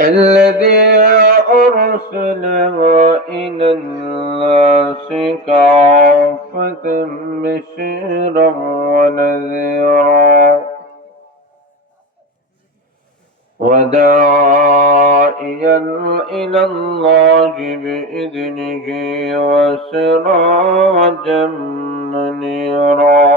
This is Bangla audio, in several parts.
الذي أرسله إلى الناس كافة بشيرا ونذيرا. وداعيا إلى الله بإذنه وسراجا منيرا.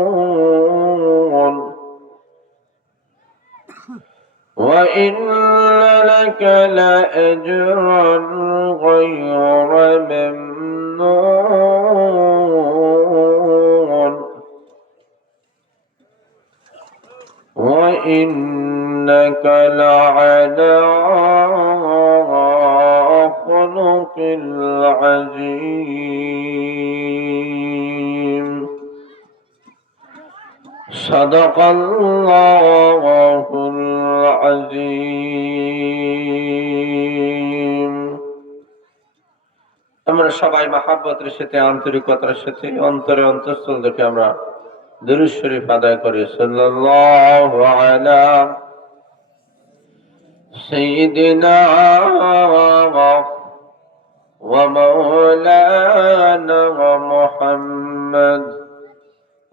بمجنون وإن لك لأجرا غير ممنون. وإنك لعلى خلق العظيم صدق الله العظيم আমরা সবাই মাহাব্বতের সাথে আন্তরিকতার সাথে অন্তরে অন্তঃস্থল দেখে আমরা দুরুদ শরীফ আদায় করি সাল্লাল্লাহু আলা সাইয়্যিদিনা ওয়া মাওলানা মুহাম্মদ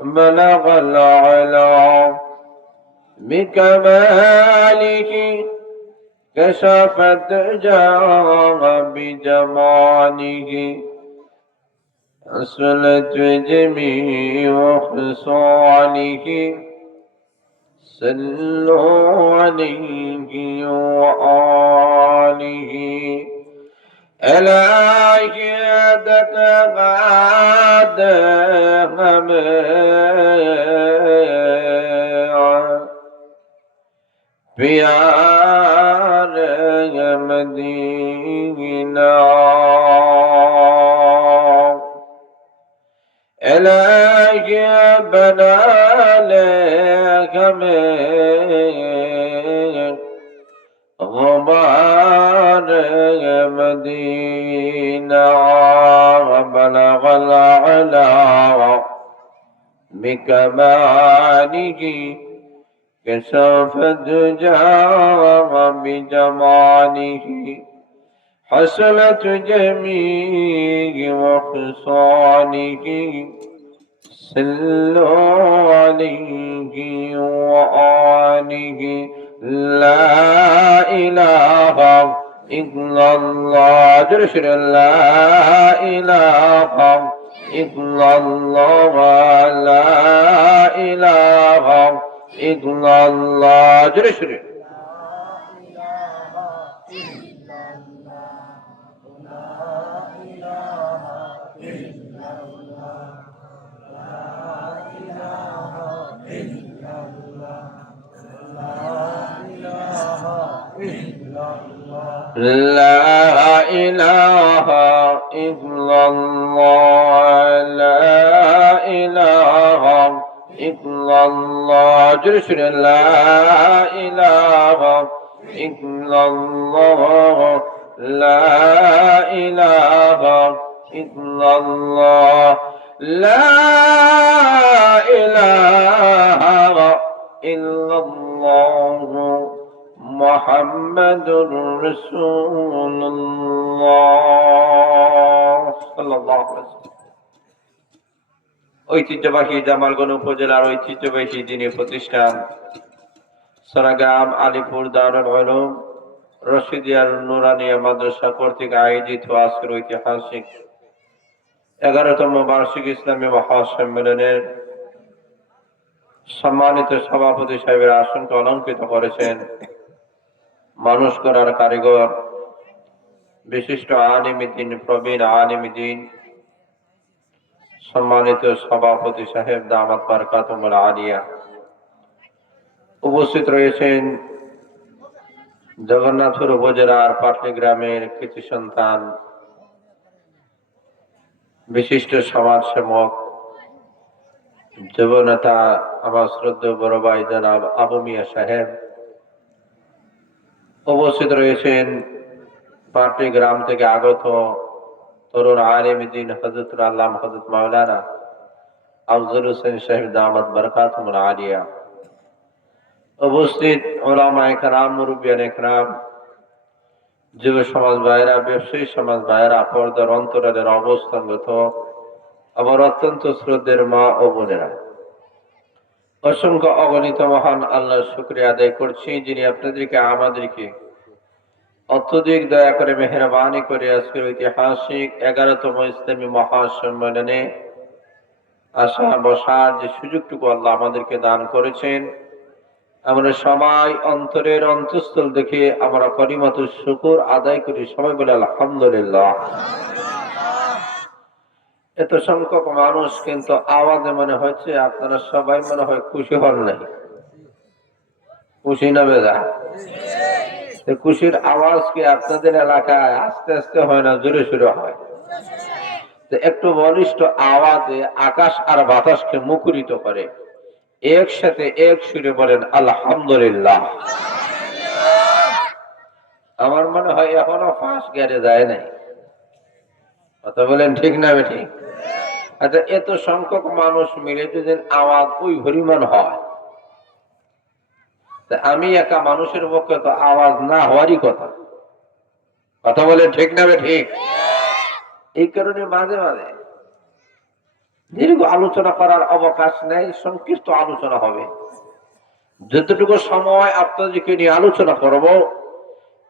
بلغ العلا بكماله كشف الدجى بجماله. أسلت جميع خصاله صلوا عليه وآله. ألا العشيرة بعد خميعة في عار مدينة ألا العشيرة لك خميعة مدينة بلغ العلا بكماله كشف الدجى بجماله حسنة جميع وخصاله صلوا عليه وآله لا إله إلا الله جرشر لا إله إلا الله لا إله إلا الله جرشر لا إله إلا الله لا إله إلا الله. جرس لا إله إلا الله لا إله إلا الله. لا إله إلا الله محمد رسول الله صلى الله عليه وسلم ঐতিহ্যবাহী জামালগঞ্জ উপজেলার ঐতিহ্যবাহী দিনী প্রতিষ্ঠান সরাগ্রাম আলিপুর দারুল উলুম রশিদিয়ার নুরানিয়া মাদ্রাসা কর্তৃক আয়োজিত আজকের ঐতিহাসিক এগারোতম বার্ষিক ইসলামী মহাসম্মেলনের সম্মানিত সভাপতি সাহেবের আসনকে অলঙ্কৃত করেছেন মানুষ করার কারিগর, বিশিষ্ট আলিমিদ্দিন, প্রবীণ আলিমিদ্দিন, সম্মানিত সভাপতি সাহেব দামাত বারকাতুল আলিয়া। উপস্থিত রয়েছেন জগন্নাথপুর উপজেলার পাটলি গ্রামের কৃতি সন্তান, বিশিষ্ট সমাজ সেবক যুবনেতা, আমার শ্রদ্ধেয় বড় ভাই জনাব আবু মিয়া সাহেব উপস্থিত রয়েছেন পাটলি গ্রাম থেকে আগত তরুণ আলিমুদ্দিন হজরত আল্লাহ হজরত মাওলানা আফজল হোসেন সাহেব দামাত বরকাতুল আলিয়া। উপস্থিত ওলামা একরাম মুরব্বিয়ান একরাম যুব সমাজ ভাইরা ব্যবসায়ী সমাজ ভাইরা পর্দার অন্তরালের অবস্থানগত, আমার অত্যন্ত শ্রদ্ধের মা ও বোনেরা। অসংখ্য অগণিত মহান আল্লাহর শুক্রিয়া আদায় করছি, যিনি আপনাদেরকে, আমাদেরকে অত্যধিক দয়া করে, মেহরবানি করে আজকের ঐতিহাসিক এগারোতম ইসলামী মহাসম্মেলনে আসা বসার যে সুযোগটুকু আল্লাহ আমাদেরকে দান করেছেন, আমরা সবাই অন্তরের অন্তঃস্থল দেখে আমরা করিমত শুকুর আদায় করি সবাই বলে আলহামদুলিল্লাহ। এত সংখ্যক মানুষ কিন্তু আওয়াজে মনে হচ্ছে আপনারা সবাই মনে হয় খুশি হন নাই। খুশি না বেজা। খুশির আওয়াজ কি আপনাদের এলাকায় আস্তে আস্তে হয় না জোরে সুরে হয়? একটু বলিষ্ঠ আওয়াজে আকাশ আর বাতাসকে মুখরিত করে। একসাথে এক সুরে বলেন, আলহামদুলিল্লাহ। আমার মনে হয় এখনও ফাঁস গেড়ে যায় নাই। কথা বলেন ঠিক না ঠিক? আচ্ছা এত সংখ্যক মানুষ মিলে যদি আওয়াজ ওই পরিমাণ হয় আমি একা মানুষের পক্ষে তো আওয়াজ না হওয়ারই কথা। কথা বলে ঠিক না ঠিক? এই কারণে মাঝে মাঝে দীর্ঘ আলোচনা করার অবকাশ নেই, সংক্ষিপ্ত আলোচনা হবে। যতটুকু সময় আপনাদেরকে নিয়ে আলোচনা করব,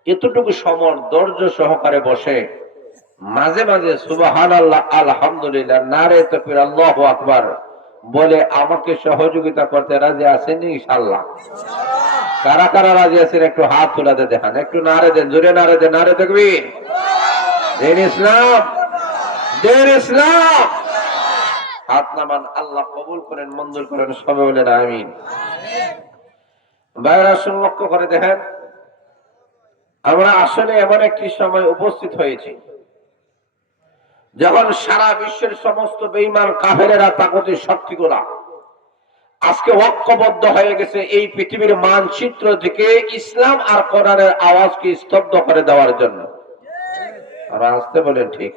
এতটুকু সময় ধৈর্য সহকারে বসে মাঝে মাঝে সুবাহান আল্লাহ আলহামদুলিল্লাহ, নারে তফির আল্লাহ আকবার বলে আমাকে সহযোগিতা করতে রাজি আছেন ইনশাল্লাহ কারা কারা রাজি আছেন একটু হাত তুলাতে দেখান, একটু নারে দেন, জোরে নারে দেন, নারে দেখবি দিন ইসলাম দিন ইসলাম। হাত নামান আল্লাহ কবুল করেন, মঞ্জুর করেন সবে বলেন আমিন। বাইরা লক্ষ্য করে দেখেন, আমরা আসলে এমন একটি সময় উপস্থিত হয়েছি। যখন সারা বিশ্বের সমস্ত বেইমান কাফেরেরা তাগতির শক্তিগুলা আজকে ঐক্যবদ্ধ হয়ে গেছে এই পৃথিবীর মানচিত্র থেকে ইসলাম আর কোরআনের আওয়াজকে স্তব্ধ করে দেওয়ার জন্য। আসতে বলেন ঠিক।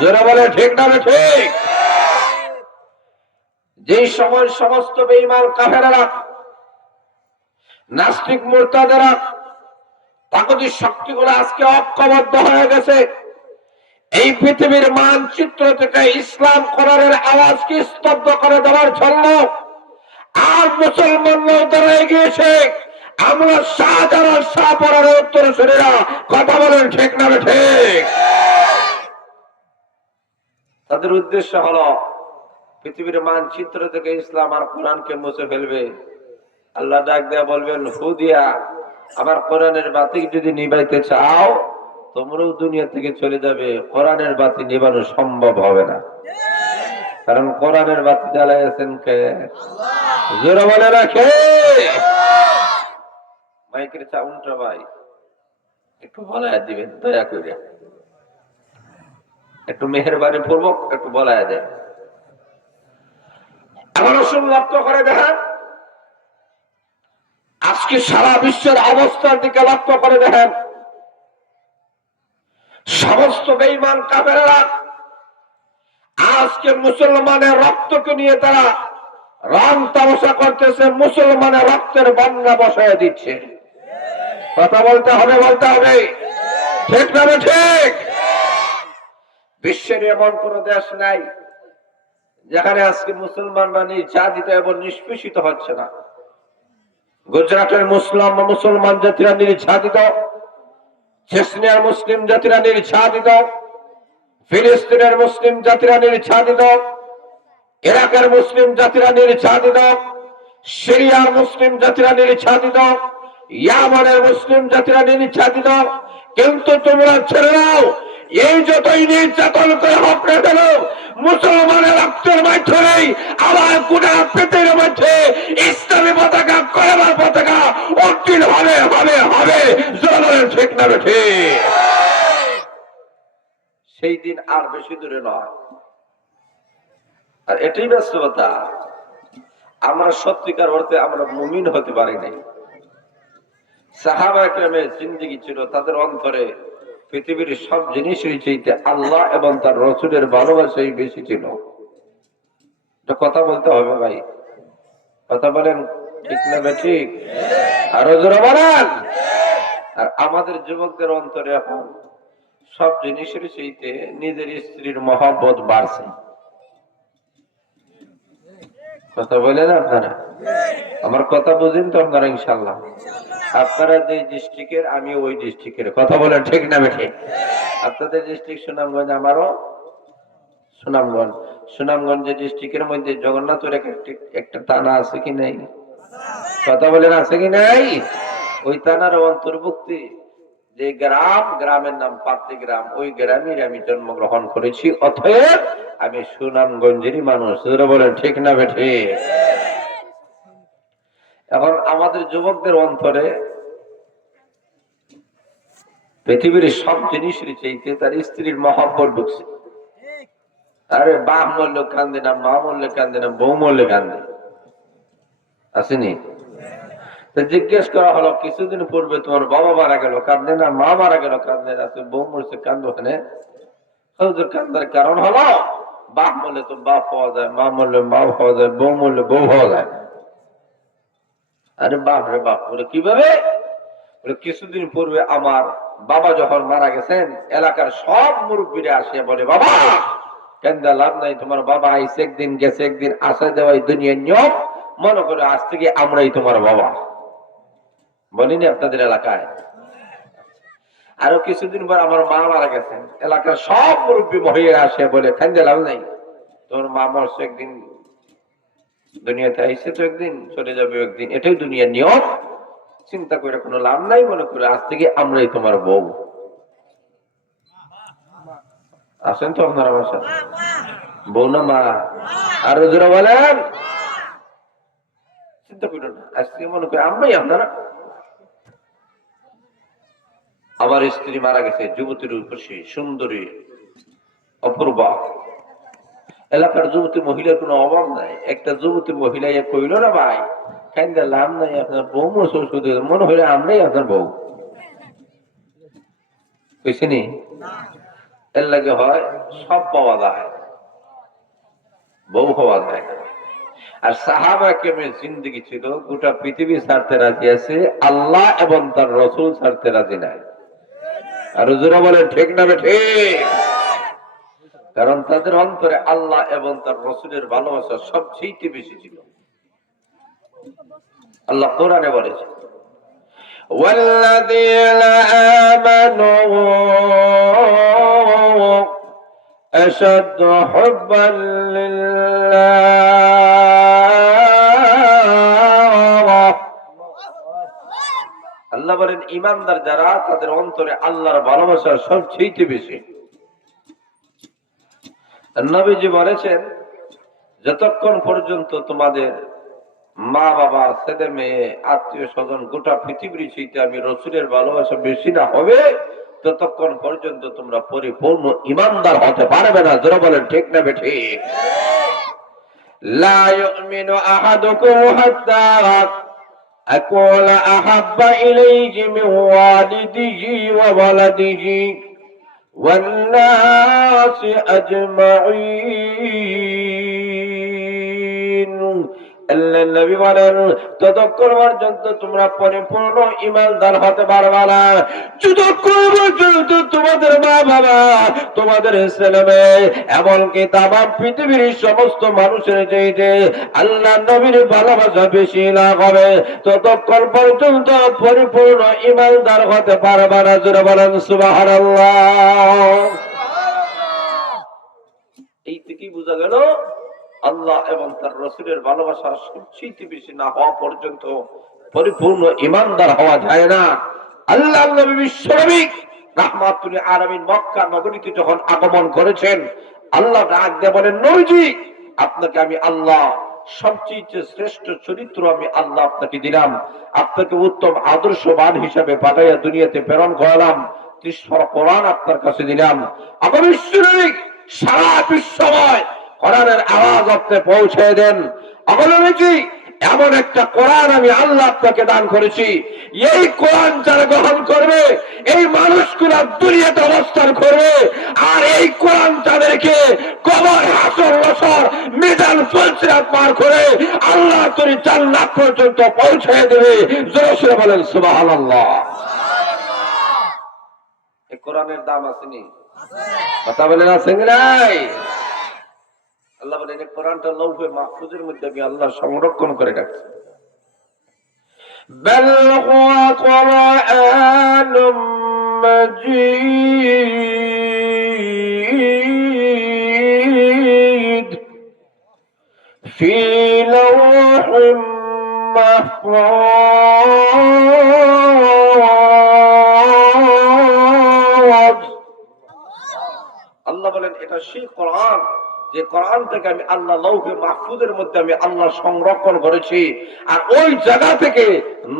জোরে বলে ঠিক না ঠিক? যেই সময় সমস্ত বেইমান কাফেরেরা, নাস্তিক মোর্তাদেরা তাগতির শক্তিগুলো আজকে ঐক্যবদ্ধ হয়ে গেছে এই পৃথিবীর মানচিত্র থেকে ইসলাম কোরআনের আওয়াজকে স্তব্ধ করে দেওয়ার জন্য আর মুসলমানরাও দাঁড়িয়ে গিয়েছে আমরা শাহজালাল শাহ পড়ার উত্তর শরীরা কথা বলেন ঠিক না ঠিক? তাদের উদ্দেশ্য হলো, পৃথিবীর মানচিত্র থেকে ইসলাম আর কোরআনকে মুছে ফেলবে। আল্লাহ ডাক দেয়া বলবেন, হুদিয়া, আমার কোরআনের বাতি যদি নিবাইতে চাও তোমরাও দুনিয়া থেকে চলে যাবে, কোরআনের বাতি নিবানো সম্ভব হবে না। কারণ কোরআনের বাতি জ্বালাইছেন কে? বলে রাখে। মাইকের চাউনটা ভাই, একটু বলায় দিবেন, দয়া করে একটু মেহরবানি পূর্বক একটু বলায় দেন। এখন লক্ষ্য করে দেখেন আজকে সারা বিশ্বের অবস্থার দিকে লক্ষ্য করে দেখেন সমস্ত বেইমান কাবেরা আজকে মুসলমানের রক্তকে নিয়ে তারা রং তামসা করতেছে, মুসলমানের রক্তের বন্যা বসায় দিচ্ছে। কথা বলতে হবে বলতে হবে। ঠিক না ঠিক? বিশ্বের এমন কোন দেশ নাই যেখানে আজকে মুসলমানরা নির্যাতিত এবং নিষ্পেষিত হচ্ছে না। গুজরাটের মুসলাম মুসলমান জাতিরা নির্যাতিত। চেসনিয়ার মুসলিম জাতিরা নির্যাতিত, ফিলিস্তিনের মুসলিম জাতিরা নির্যাতিত, ইরাকের মুসলিম জাতিরা নির্যাতিত, সিরিয়ার মুসলিম জাতিরা নির্যাতিত, ইয়ামানের মুসলিম জাতিরা নির্যাতিত। কিন্তু তোমরা ছেড়ে দাও, এই যতই নির্যাতন করে হোক না মুসলমানের রক্তের মাধ্যমেই আবার গোটা পেটের মধ্যে ইসলামী পতাকা কয়বার পতাকা উত্তীর্ণ হবে হবে হবে। জনগণের ঠিক না সেই দিন আর বেশি দূরে নয়। আর এটাই বাস্তবতা আমরা সত্যিকার অর্থে আমরা মুমিন হতে পারি নাই সাহাবা একরামের জিন্দগি ছিল তাদের অন্তরে পৃথিবীর সব জিনিসের চাইতে আল্লাহ এবং তার রসুলের ভালোবাসাই বেশি ছিল। কথা বলতে হবে ভাই। কথা বলেন, ঠিক না ঠিক? আর আমাদের যুবকদের অন্তরে এখন সব জিনিসের চাইতে নিজের স্ত্রীর মহব্বত বাড়ছে। কথা বলেন আপনারা? আমার কথা বুঝেন তো আপনারা ইনশাল্লাহ আপনারা যে ডিস্ট্রিক্টের আমি ওই ডিস্ট্রিক্টের কথা বলেন ঠিক না বেঠে? আপনাদের ডিস্ট্রিক্ট সুনামগঞ্জ, আমারও সুনামগঞ্জ। সুনামগঞ্জ ডিস্ট্রিক্টের মধ্যে জগন্নাথের একটা থানা আছে কি নাই? কথা বলেন, আছে কি নাই? ওই থানার অন্তর্ভুক্তি যে গ্রাম, গ্রামের নাম পাত্রি গ্রাম, ওই গ্রামের আমি জন্মগ্রহণ করেছি, অতএব আমি সুনামগঞ্জেরই মানুষ। বলেন, ঠিক না বেঠে? এখন আমাদের যুবকদের অন্তরে পৃথিবীর সব জিনিসের চাইতে তার স্ত্রীর মহব্বত ঢুকছে। আরে বাপ মরলে কান্দে না, মা মরলে কান্দে না, বউ মরলে কান্দে। আসেনি জিজ্ঞেস করা হলো, কিছুদিন পূর্বে তোমার বাবা মারা গেল, কান্দে না, মা মারা গেল, কান্দে না বউ মরছে, কান্দো ওখানে কান্দার কারণ হলো, বাপ মরলে তো বাপ পাওয়া যায়, মা মরলে মা পাওয়া যায়, বউ মরলে বউ পাওয়া যায়। আরে বাপ রে বাপ, বলে, কীভাবে? বলে, কিছুদিন পূর্বে আমার বাবা যখন মারা গেছেন, এলাকার সব মুরব্বীরা আসে বলে, বাবা কেন্দা লাভ নাই, তোমার বাবা আইসে একদিন, গেছে একদিন আসা দেওয়াই দুনিয়ার নিয়ম, মনে করে আজ থেকে আমরাই তোমার বাবা। বলিনি আপনাদের এলাকায়? আরও কিছুদিন পর আমার মা মারা গেছেন, এলাকার সব মুরব্বী মহিলা আসে বলে কেন্দা লাভ নাই তোমার মা মরছে একদিন দুনিয়াতে আইসে তো একদিন চলে যাবে একদিন। এটাই দুনিয়ার নিয়ম চিন্তা করে কোনো লাভ নাই, মনে করে আজ থেকে আমরাই তোমার বউ। আসেন তো আপনারা আমার সাথে বউ না মা? আর জোরা বলেন। চিন্তা করো না থেকে মনে করে আমরাই আপনারা। আমার স্ত্রী মারা গেছে, যুবতীর উপসী সুন্দরী, অপূর্বা। এলাকার যুবতী মহিলার কোনো অভাব নাই। একটা যুবতী মহিলা ইয়ে কইল, না ভাই কান্দা লাভ নাই আপনার বউ মরছে শুধু মনে হইলে আমরাই আপনার বউ। কইছিনি এর লাগে হয় সব পাওয়া যায়। বউ হওয়া যায়। আর সাহাবা কেমের জিন্দগি ছিল, গোটা পৃথিবী ছাড়তে রাজি আছে, আল্লাহ এবং তার রসুল ছাড়তে রাজি নাই। আর হুজুরা বলে ঠিক না ঠিক? কারণ তাদের অন্তরে আল্লাহ এবং তার রসুলের ভালোবাসা সবচেয়ে বেশি ছিল আল্লাহ কোরআনে বলেছে والذين آمنوا أشد حبا لله ইমানদার যারা তাদের অন্তরে আল্লাহর ভালোবাসা সবচেয়ে বেশি নবীজি বলেছেন যতক্ষণ পর্যন্ত তোমাদের মা বাবা ছেলে মেয়ে আত্মীয় স্বজন গোটা পৃথিবীর চাইতে আমি রসুলের ভালোবাসা বেশি না হবে ততক্ষণ পর্যন্ত তোমরা পরিপূর্ণ ইমানদার হতে পারবে না যারা বলেন ঠিক না বে ঠিক لا يؤمن أحدكم حتى أكون أحب إليه من والده وولده والناس أجمعين. আল্লাহ নবী বলেন ততক্ষণ পর্যন্ত তোমরা পরিপূর্ণ ইমানদার হতে পারবে না যতক্ষণ পর্যন্ত তোমাদের মা বাবা তোমাদের ছেলে মেয়ে এমনকি তাম পৃথিবীর সমস্ত মানুষের চাইতে আল্লাহ নবীর ভালোবাসা বেশি না হবে ততক্ষণ পর্যন্ত পরিপূর্ণ ইমানদার হতে পারবে না জোরে বলেন সুবহানাল্লাহ। এই থেকেই বোঝা গেল আল্লাহ এবং তার রসুলের ভালোবাসা সবচেয়ে বেশি না হওয়া পর্যন্ত পরিপূর্ণ ইমানদার হওয়া যায় না। আল্লাহ নবী রাহমাতুল মক্কা নগরীতে যখন আগমন করেছেন, আল্লাহ ডাক দিয়ে বলেন আপনাকে আমি আল্লাহ, সবচেয়ে শ্রেষ্ঠ চরিত্র আমি আল্লাহ আপনাকে দিলাম। আপনাকে উত্তম আদর্শবান হিসাবে পাঠাইয়া দুনিয়াতে প্রেরণ করালাম। ত্রিস্বর কোরআন আপনার কাছে দিলাম। আমার বিশ্বনবী সারা বিশ্বময় কোরআনের আওয়াজ আপনি পৌঁছে দেন। অবলম্বী এমন একটা কোরআন আমি আল্লাহ আপনাকে দান করেছি। এই কোরআন যারা গ্রহণ করবে এই মানুষগুলা দুনিয়াতে অবস্থান করবে। আর এই কোরআন তাদেরকে কবর হাসর রসর মেদান ফুলসিরাত পার করে আল্লাহ তরি জান্নাত পর্যন্ত পৌঁছে দেবে। জোরে বলেন সুবহানাল্লাহ। এই কোরআনের দাম আসেনি কথা বলেন আছেন কি নাই? আল্লাহ বলেন এই কোরআনটা লৌহে মাহফুজের মধ্যে আমি আল্লাহ সংরক্ষণ করে রাখছি بل هو قرآن مجيد في لوح محفوظ আল্লাহ বলেন এটা সেই কোরআন যে কোরআন থেকে আমি আল্লাহ লৌহে মাহফুজের মধ্যে আমি আল্লাহ সংরক্ষণ করেছি, আর ওই জায়গা থেকে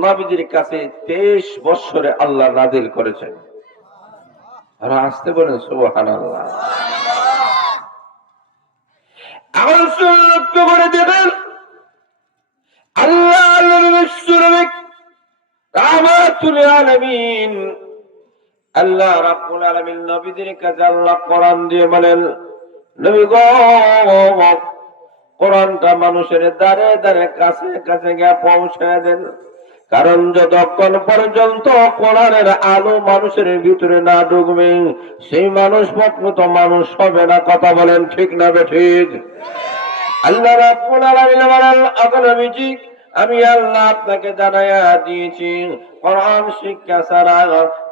নবীদের কাছে তেইশ বৎসরে আল্লাহ নাদিল করেছেন। আর আসতে বলেন সুবহান আল্লাহ আমার লক্ষ্য আল্লাহ রাহমাতুল আলামিন। নবীদের কাছে আল্লাহ কোরআন দিয়ে বলেন নবী গো কোরআনটা মানুষের দ্বারে দ্বারে কাছে কাছে গিয়ে পৌঁছে দেন। কারণ যতক্ষণ পর্যন্ত কোরআনের আলো মানুষের ভিতরে না ঢুকবে, সেই মানুষ প্রকৃত মানুষ হবে না। কথা বলেন ঠিক না বে ঠিক? আল্লাহ রাব্বুল আলামিন বলেন আগনবীজি আমি আল্লাহ আপনাকে জানাইয়া দিয়েছি, কোরআন শিক্ষা ছাড়া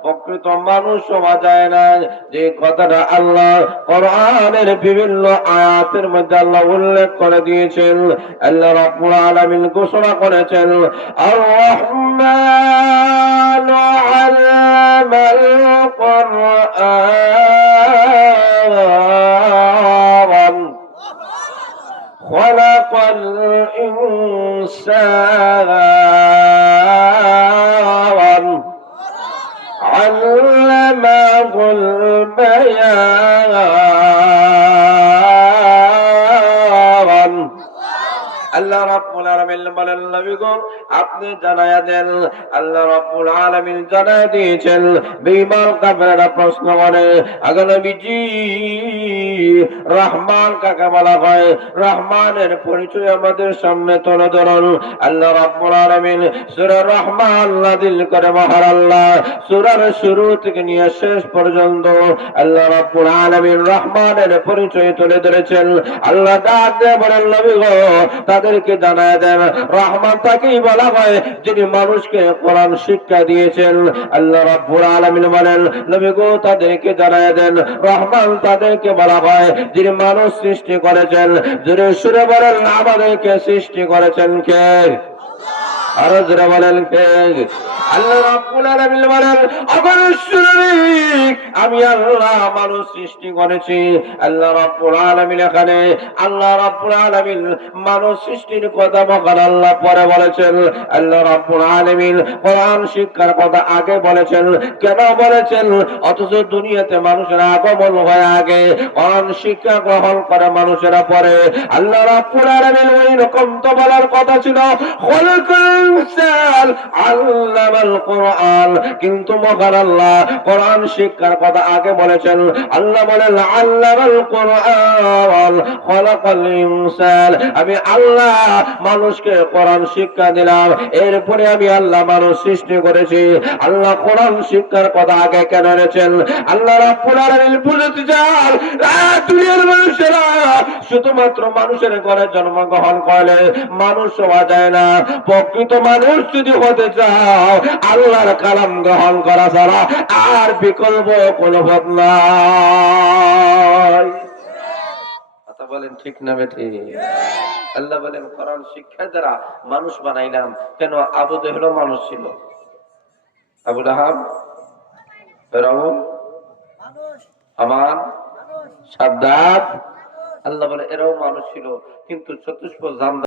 প্রকৃত মানুষ হওয়া যায় না। যে কথাটা আল্লাহ কোরআনের বিভিন্ন আয়াতের মধ্যে আল্লাহ উল্লেখ করে দিয়েছেন, আল্লাহ রাব্বুল আলামিন ঘোষণা করেছেন আর আপনি জানায়া দেন আল্লাহ রাব্বুল আলামিন জানাইয়া দিয়েছেন বেঈমান কাফেররা প্রশ্ন করে আগে নবীজি রহমান কাকে বলা হয়। রহমানের পরিচয় আমাদের সামনে তুলে ধরুন। আল্লাহ রাব্বুল আলামিন সূরা রহমান নাযিল করে মহান আল্লাহ সূরার শুরু থেকে নিয়ে শেষ পর্যন্ত আল্লাহ রাব্বুল আলামিন রহমানের পরিচয় তুলে ধরেছেন। আল্লাহ ডাক দিয়ে বলেন, নবী গো, তাদেরকে জানায় দেন। রহমান তাকেই বলা হয় যিনি মানুষকে কোরআন শিক্ষা দিয়েছেন। আল্লাহ রাব্বুল আলামিন বলেন, নবী গো, তাদেরকে জানায় দেন। রহমান তাদেরকে বলা হয় যিনি মানুষ সৃষ্টি করেছেন যিনি সুরে বলেন আমাদেরকে সৃষ্টি করেছেন কে? কথা পরে বলেছেন। আল্লাহ কোরআন শিক্ষার কথা আগে বলেছেন, কেন বলেছেন? অথচ দুনিয়াতে মানুষের আগমন হয় আগে, কোরআন শিক্ষা গ্রহণ করে মানুষেরা পরে। আল্লাহ রাব্বুল আলামিন ওই রকম তো বলার কথা ছিল, খলকুল ইনসান আল্লামাল কোরআন। কিন্তু আল্লাহ কোরআন শিক্ষার কথা আগে বলেছেন, আল্লাহ বলেন, আল্লামাল কোরআন, খলাকাল ইনসান। আমি আল্লাহ মানুষকে কোরআন শিক্ষা দিলাম, এরপরে আমি আল্লাহ মানুষ সৃষ্টি করেছি। আল্লাহ কোরআন শিক্ষার কথা আগে কেন এনেছেন? আল্লাহ রাব্বুল আলামিন বুঝতে চান দুনিয়ার মানুষেরা শুধুমাত্র মানুষের ঘরে জন্মগ্রহণ করলে মানুষ হওয়া যায় না, প্রকৃত মানুষ যদি হতে চাও, আল্লাহর কালাম গ্রহণ করা ছাড়া আর বিকল্প কোনো পথ বলেন ঠিক না বেঠি? আল্লাহ বলেন, কোরআন শিক্ষার দ্বারা মানুষ বানাইলাম। কেন? আবু দেহলো মানুষ ছিল। আবু রাহাব ফেরাউন? আমান সাদ্দাত আল্লাহ বলে, এরাও মানুষ ছিল। কিন্তু চতুষ্প জামদার